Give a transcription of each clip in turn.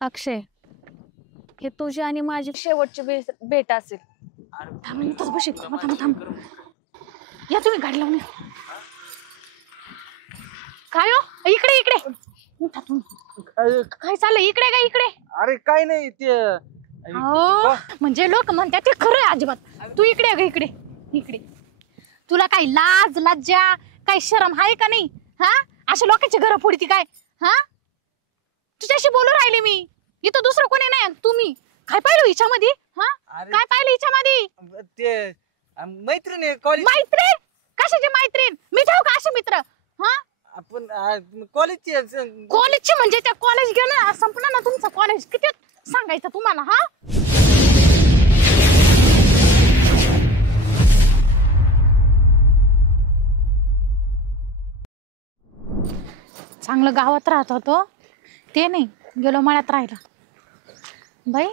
अक्षय, हे तुझी आणि माझी शेवटची भेट असेल. थांब मी तस बशी. थांब थांब थांब. या तुम्ही गाडी लावून या. काय हो इकडे इकडे उठा तुम्ही. काय चाललंय इकडे का इकडे? अरे काय नाही ते हो म्हणजे लोक म्हणतात ते खरं आहे अजिबात. तू इकडे ग इकडे इकडे. तुला काही लाज लज्जा काही शरम आहे का नाही? हा अशा लोकांची घरं फोडती काय? हा तुझ्याशी बोलू राहिले मी. इथं दुसरं कोणी नाही तुम्ही. काय पाहिलं हिच्यामध्ये? हा काय पाहिलं हिच्यामध्ये? ते मैत्रीण आहे कॉलेज. मैत्रीण? कशाची मैत्रीण? मी जाऊ का असे मित्र? हा आपण कॉलेजची. कॉलेजची म्हणजे त्या कॉलेज गेलं संपलं ना तुमचं कॉलेज. किती सांगायचं तुम्हाला? हा चांगलं गावात राहत होतो ते नाही गेलो मळ्यात राहिला. बाई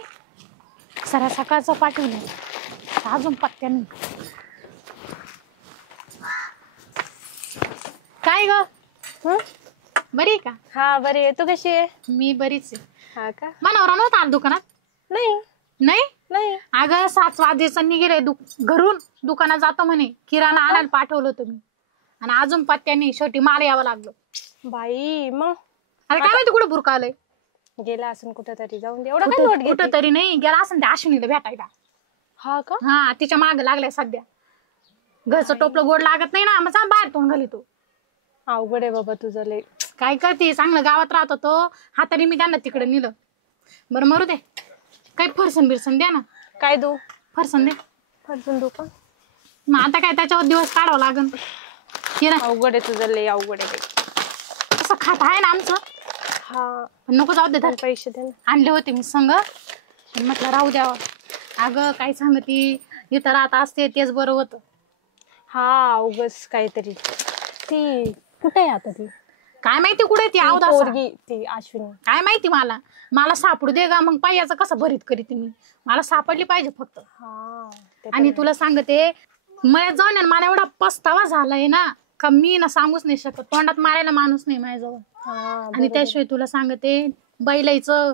सरा सकाळचं पाठवलं अजून पत्त्याने. काय ग बरी का? हा बरी आहे. तू कशी आहे? मी बरीच आहे. हा का? मनावर नव्हता आला दुकानात? नाही नाही नाही. अगं 7 वाजेचं निघेले घरून दुकानात जातो म्हणे. किराणा आणायला पाठवलं तुम्ही आणि अजून पत्त्याने शेवटी मला यावं लागलं. बाई मग अरे काय माहिती कुठं बुरका आलंय. गेला असं कुठंतरी जाऊन दे. एवढं काय लोट घेते? कुठं तरी नाही गेला असं त्या अश्विनीला भेटायला. हा का? हा तिच्या माग लागलाय सध्या. घरचं टोपलं गोड लागत नाही ना मग जा बाहेर तोंड घाली तू. अवघड आहे बाबा तुझं लय. काय करते चांगलं गावात राहत होतो हाताने मी त्यांना तिकडे नेलं. बरं मरू दे. काही फरसन बिरसन द्या ना. काय देऊ? फरसन दे. फरसून देऊ का? मग आता काय त्याच्यावर दिवस काढावं लागन. ये ना. अवघड आहे तुझं लय अवघड आहे बाई. तसं खात आहे ना आमचं. हा पण नको जाऊ दे धर. पैसे दे ना. आणले होते मी संग पण म्हटलं राहू द्यावं. अगं काय सांगती इथं राहत असते तेच बरं होतं. हा उगस काहीतरी. ती कुठे आहे आता? ती काय माहिती कुठे ती पोरगी ती अश्विनी. काय माहिती मला सापडू दे गा मग पायाचं कसं भरीत करीत मी. मला सापडली पाहिजे फक्त. हा आणि तुला सांगते मळ्यात जाऊन आणि मला एवढा पस्तावा झालाय ना का मी ना सांगूच नाही शकत. तोंडात मारायला माणूस नाही माझ्याजवळ. आणि त्याशिवाय तुला सांगते बैलायचं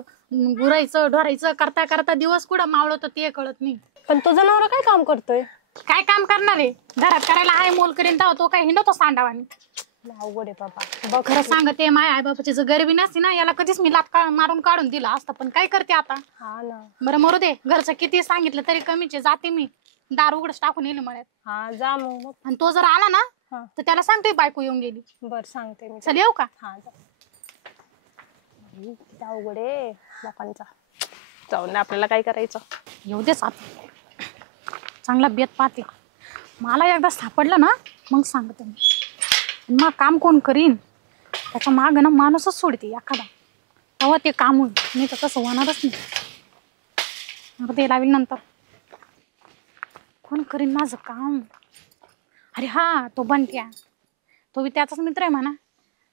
गुरायचं ढोरायचं करता करता दिवस कुठं मावळत ते कळत नाही. पण तुझा नवरा काय काम करतोय? काय काम करणार आहे घरात करायला आहे मोल करीन तेव्हा तो काय हिंडतो सांडावानी. अवघड आहे बाबा. बघ खरं सांगते माझ्या आई बाबाची जर गरिबी नसती ना याला कधीच मी लात मारून काढून दिला असता. पण काय करते आता? हा ना. बरं मरू दे. घरचं किती सांगितलं तरी कमीच आहे. जाते मी दार उघडच टाकून येईल मळ्यात. हा जा मग. आणि तो जर आला ना तर त्याला सांगतोय बायको येऊन गेली. बर सांगते मी. चल येऊ का? हा जा. किती अवघड आहे लोकांचा. जाऊन आपल्याला काय करायचं. येऊ देच आता. चांगला बेत पाहते. मला एकदा सापडलं ना मग सांगते मी. मग काम कोण करीन त्याच्या माग ना माणूसच सोडते एखादा तेव्हा ते काम होईल. नाही तर तसं होणारच नाही. मग ते लावील नंतर. कोण करीन माझं काम? अरे हा तो बंट्या. तो बी त्याचाच मित्र आहे म्हणा.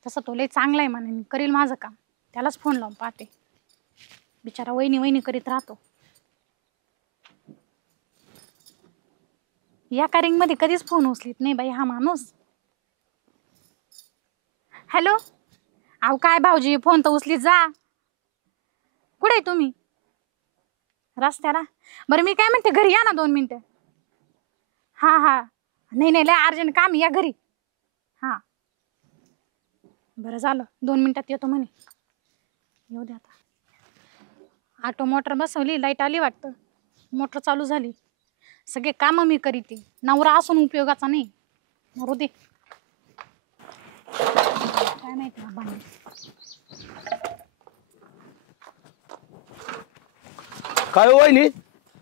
तसं तो लय चांगला आहे म्हणा. मी करील माझं काम. त्यालाच फोन लावून पाहते. बिचारा वहिनी वहिनी करीत राहतो. या रिंग मध्ये कधीच फोन उचलीत नाही बाई हा माणूस. हॅलो अहो काय भाऊजी फोन तर उचलीत जा. कुठे आहे तुम्ही? रस्त्याला? बरं मी काय म्हणते घरी या ना 2 मिनिटं. हा हा नाही नाही लय अर्जंट काम या घरी. हा बरं झालं 2 मिनिटात येतो म्हणे. येऊ दे आता. ऑटो मोटर बसवली लाईट आली वाटतं. मोटर चालू झाली. सगळे काम मी करीते. नवरा असून उपयोगाचा नाही. मरू दे. काय माहिती काय वहिनी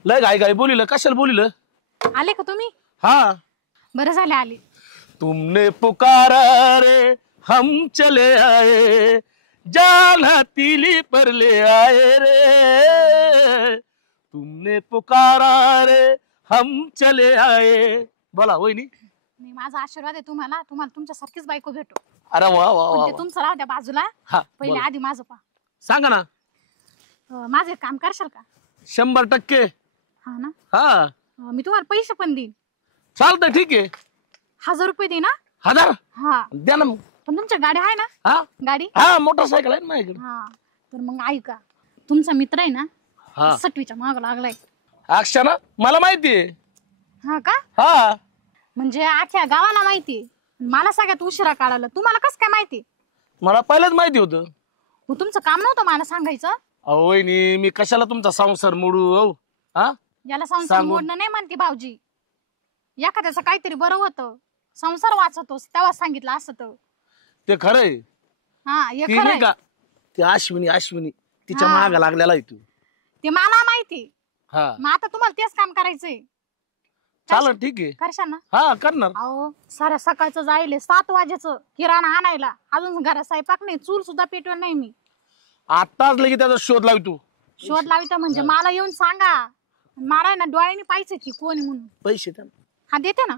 लय घाई बोलिलं कशाला बोलिलं? आले का तुम्ही? हाँ बरं झाले आले. तुमने पुकारा रे हम चले आए जाना तीली पर ले आए रे तुमने पुकारा रे हम चले आए. बोला वहिनी. नाही माझा आशीर्वाद आहे तुम्हाला. तुम्हाला तुमच्यासारखीच बायको भेटो. अरे वा वा पण वा ते तुमचं राहू द्या बाजूला. हा पहिले आधी माझं पहा. सांगा ना. माझं काम करशाल का? 100% हा ना. हा मी तुम्हाला पैसे पण देईन. चालतं ठीक आहे. 1000 रुपये देईन. 1000 हा द्या ना मग. पण तुमच्या गाडी आहे ना? हा गाडी? हा मोटरसायकल आहे ना माझ्याकडे. हा तर मग ऐका तुमचा मित्र आहे ना हा 6वीच्या माग लागलाय. अक्षाना मला माहितीये. हा का? हा म्हणजे अख्ख्या गावाला माहिती, मला सगळ्यात उशिरा काढायला. तुम्हाला कसं काय माहिती? मला पहिलेच माहिती होतं. मग तुमचं काम नव्हतं मला सांगायचं? अहो वहिनी मी कशाला तुमचा संसार मोडू. हो हा याला संसार मोडणं नाही म्हणते भाऊजी. एखाद्याचं काहीतरी बरं होतं, संसार वाचवतोस, तेव्हा सांगितलं असं तर. ते खरंय. हा हे ती खरं नाही आहे. का ती अश्विनी तिच्या हा. महाग लागलेला आहे तू. ते मला माहिती. हा मग आता तुम्हाला तेच काम करायचंय. चालेल ठीक आहे. करशाल ना? हा करणार. अहो साऱ्या सकाळचं जायले 7 वाजेचं किराणा आणायला, अजून घरात स्वयंपाक नाही, चूल सुद्धा पेटवलं नाही मी. आताच लगे त्याचा शोध लावी तू. शोध लावित म्हणजे मला येऊन सांगा. मला ना डोळ्याने पाहिजे की कोणी म्हणून. पैसे द्या. हा देते ना,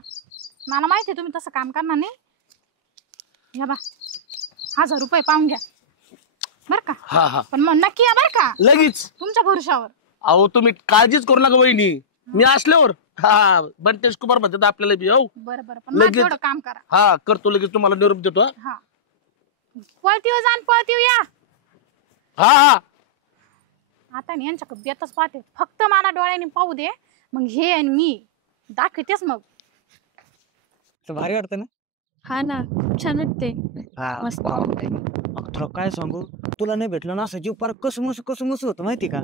मला माहिती तुम्ही तसं काम करणार नाही. या बा 1000 रुपये पाहून घ्या बर का. हा हा पण मग नक्की या बर का, लगेच. तुमच्या भरोशावर. अहो तुम्ही काळजीच करू नका वहिनी, मी असल्यावर. हा बंटेश कुमार म्हणतात आपल्याला बी. हो बरं बरं, पण माझं एवढं काम करा. हा करतो लगेच, तुम्हाला निरोप देतो. हा हा पळतीव जा पळतीव या. हा हा आता मी यांच्याकडे देतच पाहते, फक्त मला डोळ्याने पाहू दे, मग हे आणि मी दाखवतेच मग. भारी वाटतं ना. हा ना, छान वाटते. मस्त. तुला काय सांगू, तुला नाही भेटलं ना असं जीव पार कसं होतं माहिती का.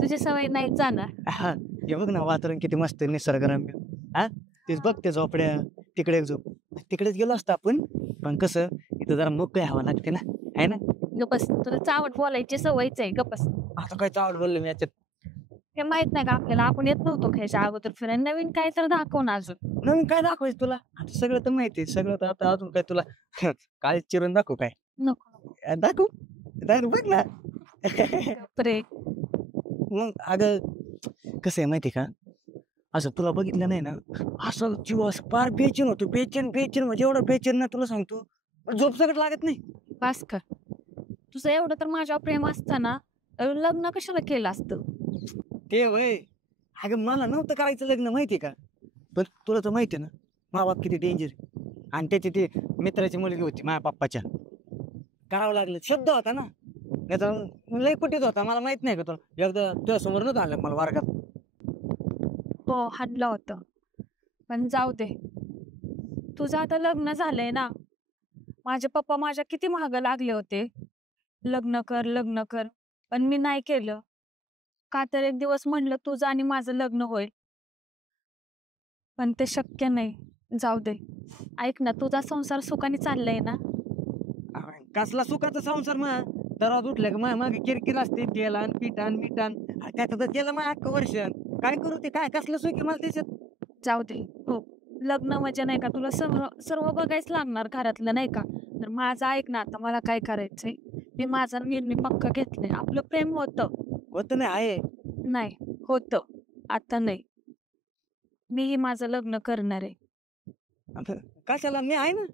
तुझी सवय नाही जाणार. हा हे बघ ना वातावरण किती मस्त निसर्गरम्य. हा तेच बघ ते झोपड्या, तिकडे एक झोप, तिकडेच गेलो असतो आपण. पण कसं इथं जरा मोकळे हवा लागते ना, आहे ना. गपस, तुला चावट बोलायची सवयच आहे. गपस. आता काय चावड बोललो मी याच्यात. हे माहित नाही का आपल्याला, आपण येत नव्हतो खायच्या अगोदर फिरायला. नवीन काय तर दाखव ना अजून. नवीन काय दाखवायचं तुला, आता सगळं तर माहिती सगळं. तर आता अजून काय तुला काय चिरून दाखवू काय. नको दाखवू बघ ना. प्रे. मग अगं कसं आहे माहिती का, असं तुला बघितलं नाही ना असं जीव असं पार बेचैन होतो. बेचैन म्हणजे एवढं बेचैन ना तुला सांगतो, झोप सगळं लागत नाही. बस कर. तुझं एवढं तर माझ्यावर प्रेम असतं ना, तर लग्न कशाला केलं असतं. ते वय अगं मला नव्हतं करायचं लग्न माहिती का. पण तुला तर माहिती आहे ना मा बाप किती डेंजर. आणि त्याची ती मित्राची मुलगी होती माझ्या पप्पाच्या, करावं लागलं. शब्द होता ना, लय कुठेच होता. मला माहित नाही का तुला, एकदा तुझ्या समोर नव्हतं आलं मला वर्गात. हो हाडलं होतं, पण जाऊ दे. तुझं आता लग्न झालंय ना. माझे पप्पा माझ्या किती महाग लागले होते, लग्न कर, पण मी नाही केलं. का तर एक दिवस म्हणलं तुझं आणि माझं लग्न होईल, पण ते शक्य नाही. जाऊ दे. ऐक ना, तुझा संसार सुखाने चाललाय ना. कसला सुखाचा संसार मग. दररोज उठल्या का माझ्या मागे किरकिर असते, तेल आण पीठ आण मीठ आण. त्याचं तर केलं मग अख्खं वर्ष. काय करू ते, काय कसलं सुख आहे मला त्याच्यात. जाऊ दे. हो लग्न म्हणजे नाही का, तुला सर्व बघायच लागणार घरातलं नाही का. तर माझं ऐक ना, आता मला काय करायचंय, मी माझा निर्णय पक्का घेतलाय. आपलं प्रेम होत नाही आहे. नाही होतं, आता नाही. मीही माझं लग्न करणार आहे. आता कशाला, मी आहे ना.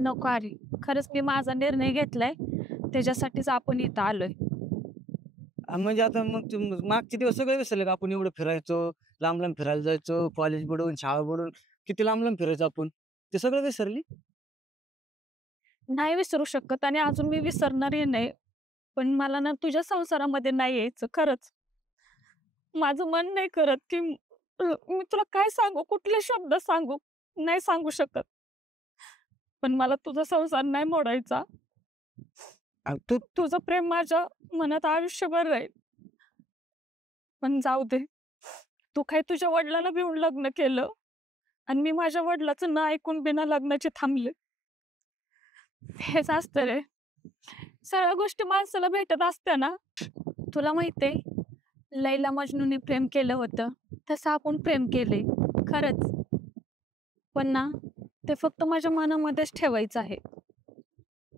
नको अरे, खरंच मी माझा निर्णय घेतलाय, त्याच्यासाठीच आपण इथं आलोय. म्हणजे आता मग मागचे दिवस सगळे विसरले का. आपण एवढं फिरायचो, लांब लांब फिरायला जायचो, कॉलेज बुडून शाळा बुडून किती लांब लांब फिरायचो आपण, ते सगळं विसरली. नाही विसरू शकत आणि अजून मी विसरणारही नाही. पण मला ना तुझ्या संसारामध्ये नाही यायचं. खरंच माझं मन नाही करत की मी तुला काय सांगू, कुठले शब्द सांगू, नाही सांगू शकत. पण मला तुझा संसार नाही मोडायचा. तुझं प्रेम माझ्या मनात आयुष्यभर राहील. पण जाऊ दे, तू काय तुझ्या वडिलांना भिवून लग्न केलं आणि मी माझ्या वडिलाचं न ऐकून बिना लग्नाचे थांबले. हेच असतं रे, सगळ्या गोष्टी माणसाला भेटत असत्या ना. तुला माहितीये, लैला मजनूने प्रेम केलं होतं, तसं आपण प्रेम केले खरंच. पण ना ते फक्त माझ्या मनामध्येच ठेवायचं आहे,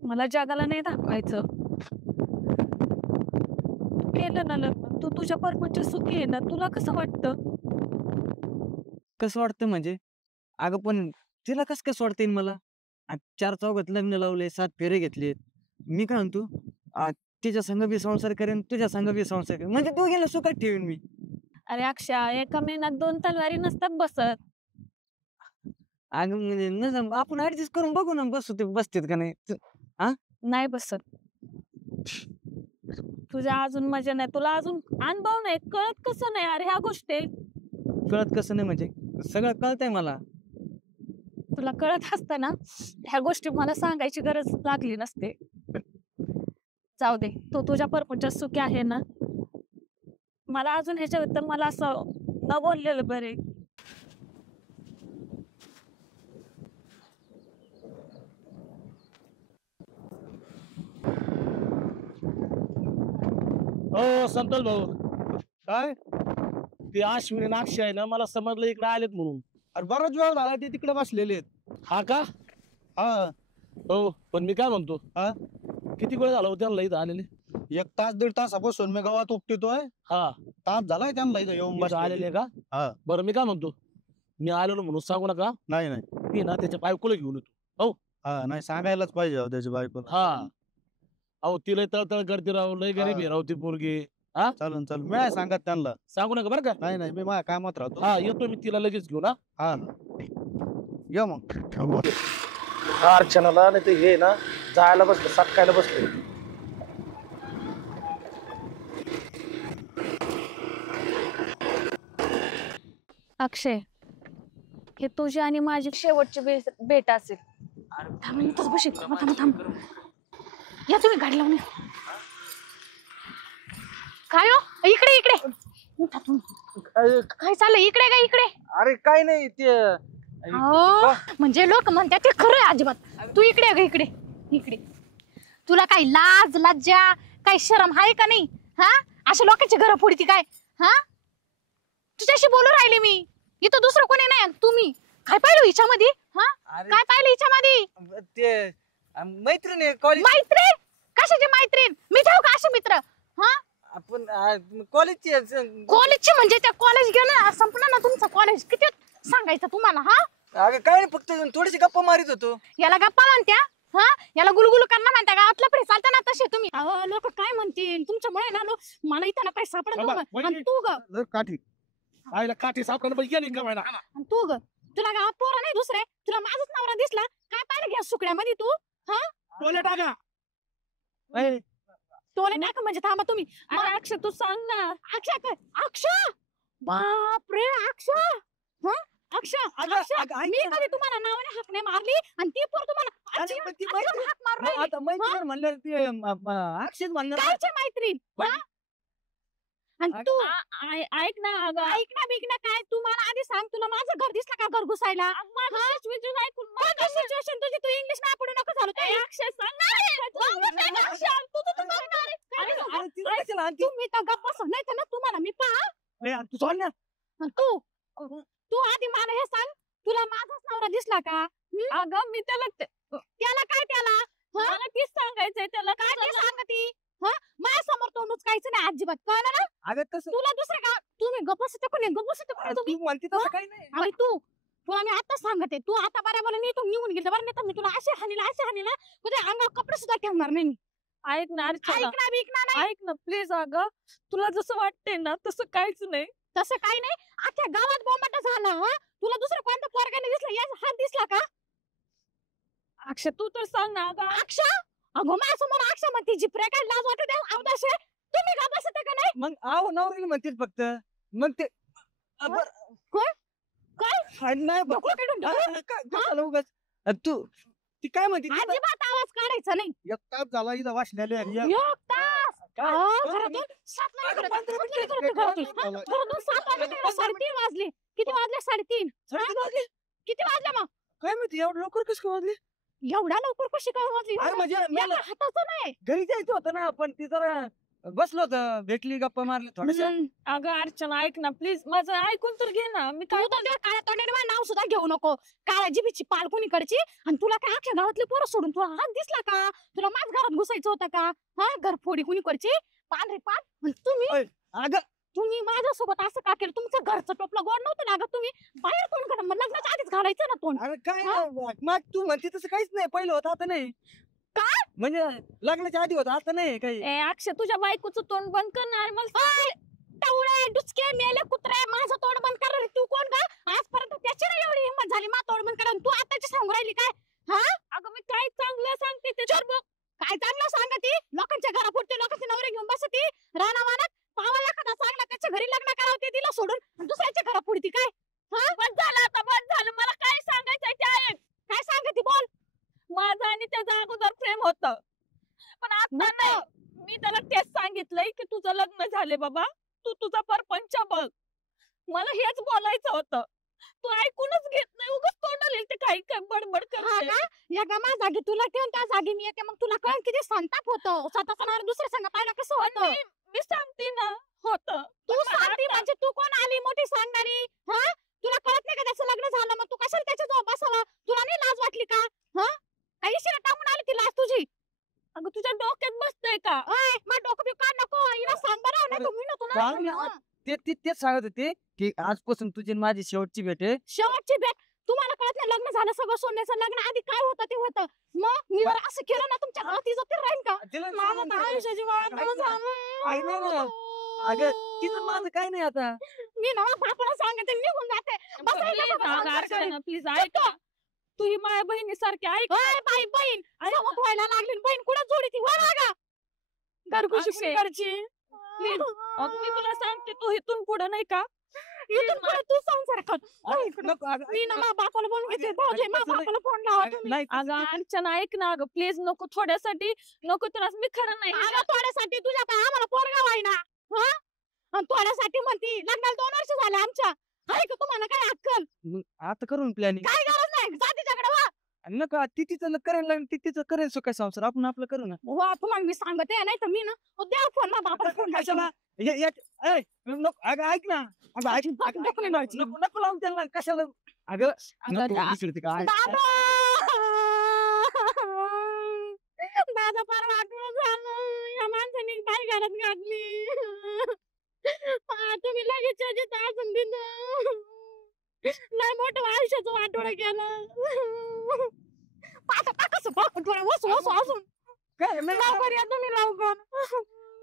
मला जगाला नाही दाखवायचं. तू केलं ना लग्न, तू तुझ्या परपंच सुखी आहे ना. तुला कसं वाटतं? कसं वाटतं म्हणजे, अगं पण तिला कसं काय सोडता येईल मला. 4 चौघात लग्न लावले, 7 फेरे घेतले. मी काय म्हणतो, तिच्या संग बी संसार करेन, तुझ्या संग बी संसार करेन, म्हणजे दोघीला सुखात ठेवीन मी. अरे अक्षा, एका महिन्यात 2 तलवारी नसतात बसत. अगं म्हणजे आपण ऍडजस्ट करून बघू ना, बसतेत का नाही. नाही बसत. तुझ्या अजून मजा नाही, तुला अजून अनुभव नाही, कळत कसं नाही यार ह्या गोष्टी. कळत कसं नाही म्हणजे सगळं कळतंय मला. तुला कळत असतं ना ह्या गोष्टी मला सांगायची गरज लागली नसते. जाऊ दे, तू तुझ्या परपंचात सुखी आहे ना. मला अजून ह्याच्याबद्दल मला असं न बोललेलं बरे. हो संतोष भाऊ, काय ते अश्विनी नाक्षी आहे ना, मला समजलं इकडे आलेत म्हणून. अरे बराच वेळ झाला ते तिकडे बसलेले आहेत. हा का? हा हो, पण मी काय म्हणतो, हा? किती वेळ झाला हो त्यांना इथं आलेले? 1 तास 1.5 तासापासून मी गावात उपटितोय. हा, तास झालाय त्यांना इथं येऊन इथं बसलेले. आलेले का? हा. बरं मी काय म्हणतो, मी आलेलो म्हणून सांगू नका. नाही नाही ती ना त्याच्या बायकोला घेऊन येतो. हा नाही सांगायलाच पाहिजे हो त्याची बायको. हा, अहो तिला तळतळ करते राव, लय गरीब आहे राव ती पोरगी. चालन चालन मी नाही सांगत त्यांना. सांगू नका बरं का. नाही नाही मी माझ्या कामात राहतो. हा, येतो मी तिला लगेच घेऊन. हा या मग. अर्चनाला नाही ते हे ना जायला बसले, सटकायला बसले. अक्षय, हे तुझी आणि माझी शेवटची भेट असेल. थांब इथंच बशी. थांब. या तुम्ही गाडी लावून या. काय हो, इकडे उठा तुम्ही. काय चाललं इकडे? काय इकडे? अरे काय नाही ते अहो, म्हणजे लोक म्हणतात ते खरं आहे अजिबात. तू इकडे इकडे. तुला काही लाज लज्जा काही शरम आहे का नाही? हा, अशा लोकांची घरं फोडती काय? हा, तुझ्याशी बोलू राहिले मी. इथं दुसरं कोणी नाही, तुम्ही. काय पाहिलं हिच्यामध्ये? हा, काय पाहिलं हिच्यामध्ये? ते मैत्रीण कॉलेज. मैत्रीण? कशाची मैत्रीण? मी जाऊ का असे मित्र? हा, आपण कॉलेजची. कॉलेजची म्हणजे त्या कॉलेज गेलं संपलं ना तुमचं कॉलेज. किती सांगायचं तुम्हाला? हा, अगं काय नाही, फक्त थोडीशी गप्पा मारित होतो. याला गप्पा म्हणत्या? हा, याला गुलगुलू करणं म्हणत्या का? आतला पुढे चालता ना तसे तुम्ही. अहो, लोक काय म्हणतील तुमच्यामुळे ना. मला इथं ना काही सापडत बाबा, नाही. आणि तू ग, काठी आईला काठी सापडायला पाहिजे नाही का व्हायला? आणि तू ग, तुला गावात पोरं नाही दुसरे? तुला माझाच नवरा दिसला? काय पाहिलं घ्या सुकड्यामध्ये तू? हा, टोले टाका. टोले नाका म्हणजे थांबा तुम्ही. अरे अक्षय, तू सांग ना. अक्षय, बापरे अक्षय. हा, अक्षय, मी कधी तुम्हाला नावाने हाक नाही मारली आणि ती पोर तुम्हाला हाक मारून राहिली. आता मैत्रीण म्हणलं ते अक्षय म्हणणार. कायच्या मैत्रीण? हा? आणि तू ऐक ना अगं, ऐकणं काय? तू मला आधी सांग, तुला माझं घर दिसलं का घर घुसायला? सिच्युएशन तुझी, तू इंग्लिश ना पडू नको झालं. अक्षय सांग तुम्ही तर गप्पा नाही तर ना तुम्हाला मी पहा. तू सोड ना. तू आधी मला हे सांग, तुला माझाच नवरा दिसला का? अगं मी त्याला काय त्याला? मला तीच सांगायचंय त्याला. काय ते सांगती? माझ्या समोर तोंड उचकायचं नाही अजिबात, कळलं ना? अगं तसं तुला दुसरं का? तुम्ही गप्पा कोणी तुम्ही? तू म्हणते तसं काही नाही. अरे तुला मी आता सांगते, तू आता बरोबर इथून निघून गेलं बरं, नाही तर मी तुला असे हानीला तुझ्या अंगावर कपडे सुद्धा ठेवणार नाही मी. ऐक ना अर्चना, ऐकणार नाही. ऐक ना प्लीज. अगं तुला जसं वाटतंय ना तसं काहीच नाही. तसं काही नाही. अख्ख्या गावात बोंबाटा झाला. हा, तुला दुसरं कोणत्या पोरगाने दिसला? याचा हात दिसला का? अक्षय तू तर सांग ना. अगं अक्षा, अगो माझ्यासमोर अक्षा म्हणते जी काय लाज वाटू द्या अवदाशे. तुम्ही का बसत का नाही? मग आहो नवरीला म्हणतील फक्त. मग ते काय नाही बघ. ढोकळं काढून ठेवलं? काय झालं उगाच? तू ती काय म्हणते? अजिबात आवाज काढायचा नाही. 1 तास झाला इथं वाचलेले. 1 तास? घरातून 7 वाजले घरातून. घरातून 7 वाजले, 3:30 वाजले. किती वाजले? 3:30. किती वाजले मग? काय माहिती एवढं लवकर कसं काय वाजले? एवढ्या लवकर कशी काय वाजली? अरे म्हणजे मला हाताचं नाही. घरी जायचं होतं ना, पण ती जरा बसलो होतं, भेटली, गप्पा मारली थोड्याशा. अगं अर्चना ऐक ना प्लीज, माझं ऐकून तर घे ना. मी काय काळ्या तोंडाने माझं नाव सुद्धा घेऊ नको. काळ्या जिभीची पाल कोणीकडची. आणि तुला काय अख्ख्या गावातली पोरं सोडून तुला हात दिसला का? तुला माझ्या घरात घुसायचं होतं का? हा, घरफोडी कोणीकडची पांढरी पाल. तुम्ही माझ्यासोबत असं का केलं? तुमचं घरचं टोपलं गोड नव्हतं ना? अगं तुम्ही बाहेर कोण करा? मग लग्नाच्या आधीच घालायचं ना तोंड. अरे काय मग तू म्हणते तसं काहीच नाही. पहिलं होतं आता नाही. काय म्हणजे लग्नाच्या आधी होतं आता नाही काही. अक्षय तुझ्या बायकोचं तोंड बंद करणार. मला टवळे डुचके मेले कुत्रे माझं तोंड बंद कर. तू कोण का? आजपर्यंत त्याची नाही एवढी हिंमत झाली मा तोंड बंद करा. तू आताची सांगू राहिली काय? हा, अगं मी काय चांगलं सांगते ते. काय चांगलं सांगती? लोकांच्या घरा पुढते लोकांचे नवरे घेऊन बसती. की तुझं लग्न झाले बाबा, तू तुझा परपंच बघ. मला हेच बोलायचं होतं. तू ऐकूनच घेत नाही, उगाच तोंडाला येते काही काय बडबड हा करते. का? या गमा जागी तुला ठेवून त्या जागी मी येते, मग तुला कळण किती संताप होतो. स्वतःचा नवरा दुसऱ्या संग पाहिलं कसं पण होतं. मी सांगते ना होतं. तू पण मला सांगती आता- म्हणजे तू कोण आली मोठी सांगणारी? हा, तुला कळत नाही का त्याचं लग्न झालं, मग तू कशाला त्याच्याजवळ बसावं? तुला नाही लाज वाटली का? हा, काही इशारा टाकून आली ती लाज तुझी. अगं तुझ्या डोक्यात बसतंय का? ओय, मग डोकं बी काढ नको. हिला सांग बरं, नाही तर मी नको ना. सांग ना. तेच सांगत होते की आजपासून तुझी आणि माझी शेवटची भेट आहे. शेवटची भेट. तुम्हाला कळत नाही लग्न झालं सगळं सोन्याचं, लग्न आधी काय होतं ते होतं. मग मी जर असं केलं ना तुमच्या घरात इज्जत राहील का? तिला मला सांगून तर ठेव. आयुष्याची वाट ऐक ना. ऐक ना ना. अगं तिचं माझं काय नाही आता. मी ना बापाला सांगते निघून जाते. बसायला Please, नको अगं, सांगते. अर्चना, please ऐक ना. तू ही माझ्या बहिणीसारखी ऐक. ओय, बाई बहीण समोर व्हायला लागली न बहीण कुठं जोडी ती वर का घरगुशी अक्षय. करची. Please, अगं, मी तुला सांगते तू इथून पुढे नाही का इथून पुढे तू संसार कर. ओय, इकडं. नको, अगं, मी ना माझ्या बापाला बोलून घेते. अगं, भाऊजी अगं, माझ्या तसं नाही. बापाला फोन लावा अगं, तुम्ही. नाही अगं अर्चना ऐक ना अगं प्लीज नको थोड्यासाठी नको त्रास मी खरं नाही अगं थोड्यासाठी तुझ्या काय आम्हाला पोरगा व्हायना. हा, आणि थोड्यासाठी म्हणती लग्नाला 2 वर्ष झाले आमच्या. आहे का तुम्हाला काय अक्कल? मग आता करून प्लॅनिंग. काय गरज नाही. जा तिच्याकडे वा. नको ती तिचं करायला लागेल, ती तिचं करेल सुखा संसार, आपण आपलं करू ना. वा, तुम्हाला मी सांगते नाही तर मी ना द्या फोन ना बापाला फोन कशाला नको, अगं ऐक ना. अगं ऐक, अगं, नको लावायची. नको नको लावून त्यांना कशाला. अगं नको, विसरते का? दादा दादा फार वाटलं झालं. या माणसाने काय घरात घातली. तुम्ही लगेच अजून दिलं. लय मोठं आयुष्याचं वाटोळं केलं. पाहता कसं डोळे वसून काय नाही. लवकर या तुम्ही लवकर.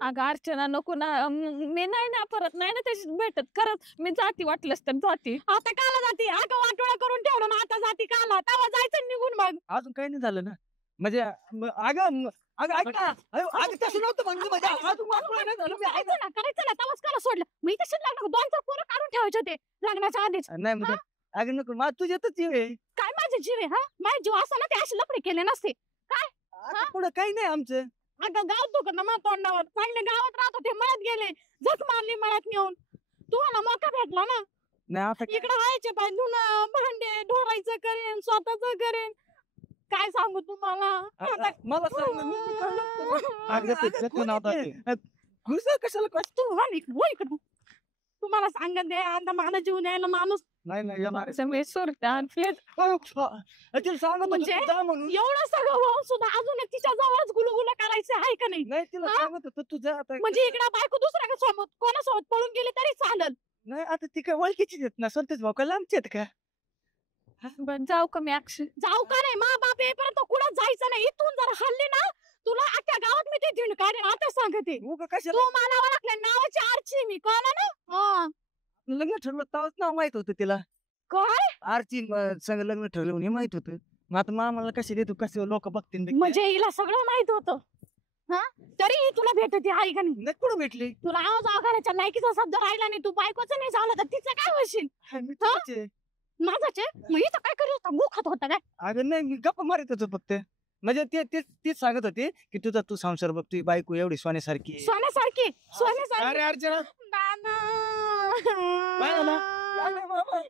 अगं अर्चना नको ना मी नाही ना परत नाही ना त्याची भेटत करत मी जाती वाटलंच तर जाती आता काला जाती अगं वाटोळा करून ठेवलं ना आता जाती काला तेव्हा जायचं निघून मग. अजून काही नाही झालं ना. म्हणजे अगं अगं ऐक ना. अगं तसं नव्हतं म्हणजे अजून वाटलं नाही झालं. मी ऐक करायचं ना तेव्हाच काला सोडलं. मी तशीच लग्न 2-4 पोरं काढून ठेवायचे होते लग्नाच्या आधीच. नाही म्हणजे अगं नको तुझ्यातच ये. काय माझे जीव आहे हा, माझे जीव असं ना ते असे लफडे केले नसते. आता पुढं काही नाही आमचं. अगं गाव दुखत ना माझ्या तोंडावर. चांगले गावात राहत होते मळ्यात गेले. झक मारली मळ्यात नेऊन. तुम्हाला मौका भेटला ना. नाही आता इकडे व्हायचे पाय धुणं भांडे ढोरायचं करेन स्वतःच करेन. काय सांगू तुम्हाला आता मला सांग ना, मी करतो. अगं ते नाव घुस कशाला कस. तू हा इकडं. तुम्हाला सांगत दे आता मला जीव द्यायला माणूस नाही नाही येणार. मी सोडते प्लीज तिला सांगत होतो म्हणजे? तू जा म्हणून. एवढं सगळं होऊन सुद्धा अजून एक तिच्या जवळच गुलगुला करायचं आहे का नाही? नाही तिला हा? सांगत होतो तू जा आता. म्हणजे इकडे बायको दुसऱ्या सोबत कोणासोबत पळून गेली तरी चालल. नाही आता ती काय ओळखीचीच आहेत ना, संतोष भाऊ का लांबचे आहेत का? बरं जाऊ का मी अक्षय जाऊ का नाही मा बाप येईपर्यंत कुठं जायचं नाही. इथून जर हल्ली ना तुला अख्ख्या गावात मी ते धिंड काढेन आता सांगते. उगा कशाला तू मला ओळखल्या नावाची आरची मी कळलं ना. हा. लग्न ठरलं तेव्हाच नाव माहित होतं तिला. काय आरची संग लग्न ठरलं हे माहित होतं. मग आता मामाला कसे देतो कसे लोक बघतील ते. म्हणजे हिला सगळं माहित होतं. हा, तरी तुला भेटते आहे का नाही? नाही कुठं भेटली. तुला आवाज घराच्या लायकीचा शब्द राहिला नाही. तू बायकोच नाही झालं तर तिचं काय होशील? मी तुझीच आहे. माझाचे मग इथं काय करत होता? गुखात होता काय? अगं नाही मी गप्पा मारित होतो फक्त. म्हणजे तेच सांगत होते की तुझा तू संसार बघ, तुझी बायको एवढी सोन्यासारखी आहे. सोन्यासारखी सोन्यासारखी. अरे अर्चना दादा काय झालं? अरे मामा,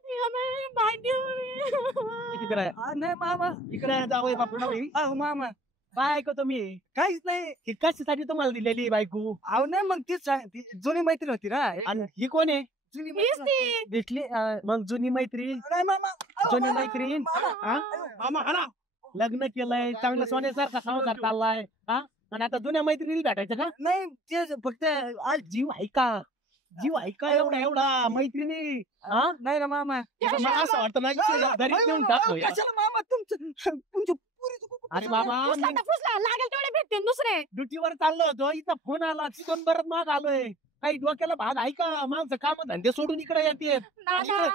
इकडे आहे. नाही मामा इकडे जावई बापू नाही. अहो मामा काय ऐकतो मी काहीच नाही. ही कशासाठी तुम्हाला दिलेली ही बायको अहो नाही मग तीच ती जुनी मैत्रीण होती ना. आणि ही कोण आहे जुनी हीच ती. भेटली. मग जुनी मैत्रीण नाही मामा. जुनी मैत्रीण हा? मामा हा ना लग्न केलंय चांगलं सोन्यासारखा संसार चाललाय हा आणि आता जुन्या मैत्रिणीला भेटायचं का नाही तेच फक्त आज जीव आहे का जीव आहे का एवढा मैत्रिणी हा नाही ना मामा. मला असं वाटतं ना की घरीच नेऊन टाकतो यार. कशाला मामा तुमच्या पुरीचं कुठं- अरे बाबा फुसला तर फुसला. लागेल तेवढे भेटते दुसरे. ड्युटीवर चाललो होतो इथं फोन आला तिथून परत माग आलोय काही डोक्याला भाग आहे का माणसं काम धंदे सोडून इकडे येते दादा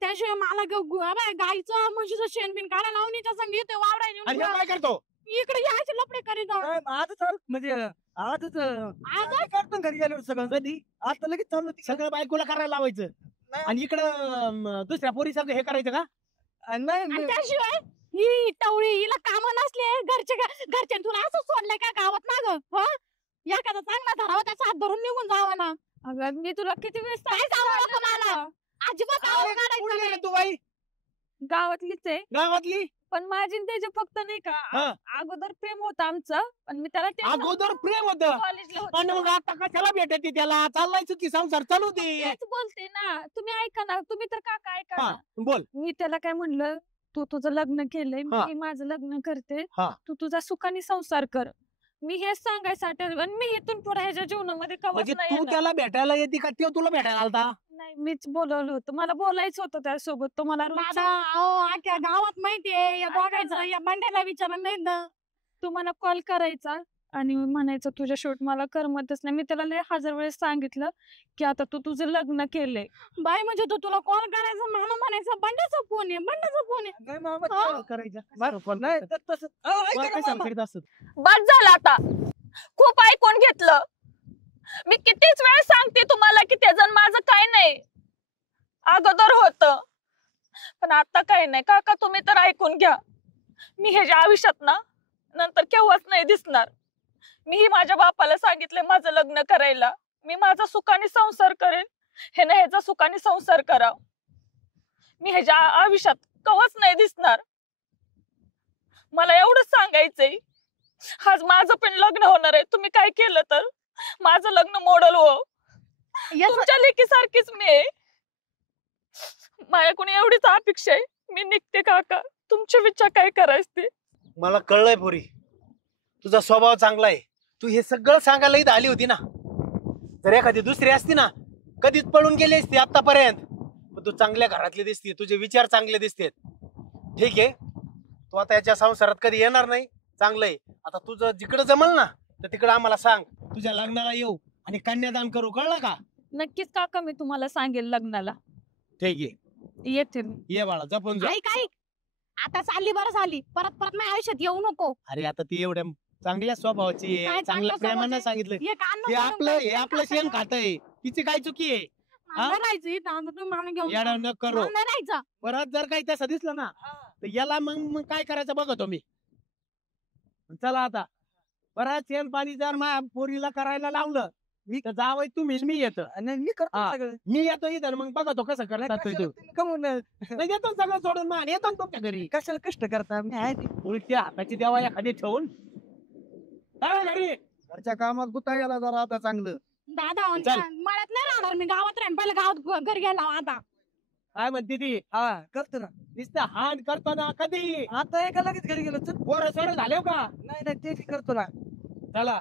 त्याशिवाय मला गाईचं म्हशीचं शेण बिन काढायला लावून हिच्या संग येते वावरायला आणि हे काय करतो इकडे यायचे लपडे करीत जाऊ. नाही, आजच म्हणजे आजच करतो घरी गेल्यावर सगळं. कधी आता लगेच चाललो तिकडे. सगळं बायकोला करायला लावायचं आणि इकडं दुसऱ्या पोरी सगळं हे करायचं का नाही आणि त्याशिवाय ही टवळी हिला काम नसले घरचे तुला असं सोडलंय का गावात ना ग? एखादा चांगला धरावा त्याचा हात धरून निघून जावा ना. अगं मी तुला किती वेळेस काय सांगू नको मला. अजिबात आवाज काढायचा कुठली नाही. रे तू बाई गावातलीच आहे, गावातली पण माझी आणि त्याचे फक्त नाही हा. का अगोदर प्रेम होतं आमचं, पण मी त्याला अगोदर प्रेम होतं कॉलेजला पण मग आता कशाला भेटते त्याला चाललायचं की संसार चालू दे तेच बोलते ना. तुम्ही ऐका ना, तुम्ही तर काका ऐका हा ना. बोल मी त्याला काय म्हणलं, तू तुझं लग्न केलंय, हा. मी माझं लग्न करते, हा. तू तुझा सुखाने संसार कर. मी हेच सांगायसाठी आले. आणि मी इथून पुढे ह्याच्या जीवनामध्ये कवच म्हणजे नाही तू येणार. त्याला भेटायला येते का ते तुला भेटायला आलता नाही, मीच बोलवलं होतं, मला बोलायचं होतं त्यासोबत. तो मला रोज दादा अहो अख्ख्या गावात माहितीये या दोघांचं या बंड्याला विचारलं नाही ना. तुम्हाला कॉल करायचा आणि म्हणायचं तुझ्या शूट मला करमतच नाही. मी त्याला लय 1000 वेळेस सांगितलं की आता तू तुझं लग्न केलंय. बाई म्हणजे तो तुला कॉल करायचा मला म्हणायचं बंड्याचा फोन आहे बंड्याचा फोन आहे. नाही मामा हा? करायचं नाही तर तसं मला काय सांगता असत बस झालं आता, खूप ऐकून घेतलं. मी कितीच वेळ सांगते तुम्हाला की त्याचं माझं काय नाही. अगोदर होत पण आता काय नाही. काका तुम्ही तर ऐकून घ्या, मी ह्याच्या आयुष्यात ना नंतर केव्हाच नाही दिसणार. मीही माझ्या बापाला सांगितले माझं लग्न करायला. मी माझा सुखाने संसार करेन, हे ना ह्याचा सुखाने संसार करा. मी ह्याच्या आयुष्यात केव्हाच नाही दिसणार. मला एवढंच सांगायचंय, आज माझं पण लग्न होणार आहे. तुम्ही काय केलं तर माझं लग्न मोडल हो. तुमच्या लेकीसारखीच मी आहे. माझ्याकडून एवढीच अपेक्षा आहे. मी निघते काका, तुमचे विचार काय करायचे ते. मला कळलंय पोरी, तुझा स्वभाव चांगला आहे. तू हे सगळं सांगायला इथं आली होती ना. जर एखादी दुसरी असती ना कधीच पळून गेली असती आतापर्यंत. पण तू चांगल्या घरातली दिसते, तुझे विचार चांगले दिसतेत. ठीक आहे, तू आता याच्या संसारात कधी येणार नाही, चांगलंय. आता तुझं जिकडं जमल ना तर तिकडं आम्हाला सांग, तुझ्या लग्नाला येऊ आणि कन्यादान करू, कळलं का? नक्कीच काका, मी तुम्हाला सांगेल लग्नाला. ठीक आहे, येते मी. ये बाळा, जपून जा. ऐक ऐक आता चालली बरं झाली परत परत माझ्या आयुष्यात येऊ नको. अरे आता ती एवढ्या चांगल्या स्वभावाची काय आहे, चांगल्या चांगल्या प्रेमाने स्वभावाची? सांगितलं. हे कान हे आपलं शेण खात आहे, तिची काय चुकी आहे? हा? राहायचं इथं आता तुम्ही मला घेऊन येडा न करो. मला नाही राहायचं. परत जर काही तसं दिसलं ना तर याला मग काय करायचं बघतो मी. चला आता, परत शेण पाणी जर माझ्या पोरीला करायला लावलं मी तर जावं तुम्हीच, मी येतो. आणि मी करतो हा. सगळं. मी येतो इथं मग बघतो कसं करतात तू. तुम्ही कमवून नाही येतो सगळं सोडून मान, येतो ना तुमच्या घरी. कशाला कष्ट करता मी आहे ते. उलट्या हाताची देवा एखादी ठेवून चला घरी. घरच्या कामात गुता गेला जरा आता चांगलं. दादा चल. मळ्यात नाही राहणार मी गावात राहीन पहिलं गावात घरी गेला आता. काय म्हणते ती? हा करतो ना. नुसतं हात करतो ना कधी. आता एका लगेच घरी गेलो चल. पोरं सोरं झाले का? नाही नाही ते करतो ना. चला.